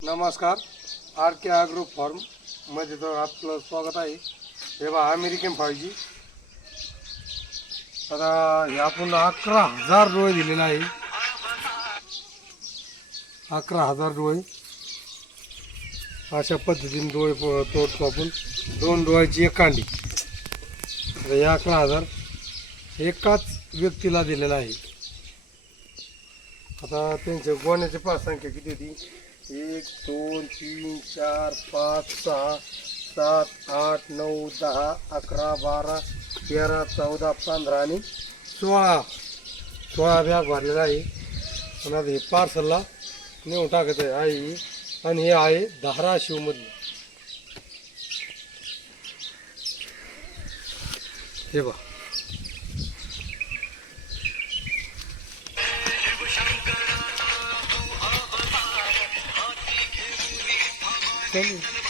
नमस्कार. आर के agro form मध्ये तर आपलं स्वागत आहे. हे बघा अमेरिकन 5G. आता हे आपण 11,000 डोळे दिलेला आहे. 11,000 डोळे अशा पद्धतीने डोळे तोडतो आपण. 2 डोळ्याची एक कांडी. आता हे 11,000 एकाच व्यक्तीला दिलेला आहे. आता त्यांच्या गोण्याची पाच संख्या किती होती? 1 2 3 4 5 6 7 8 9 10 11 12 13 14 15 आणि 16 बॅग भरलेला आहे. आणि आता हे पार्सलला नेऊन टाकत आहे. आणि हे आहे धाराशिवमधलं. हे बघा चल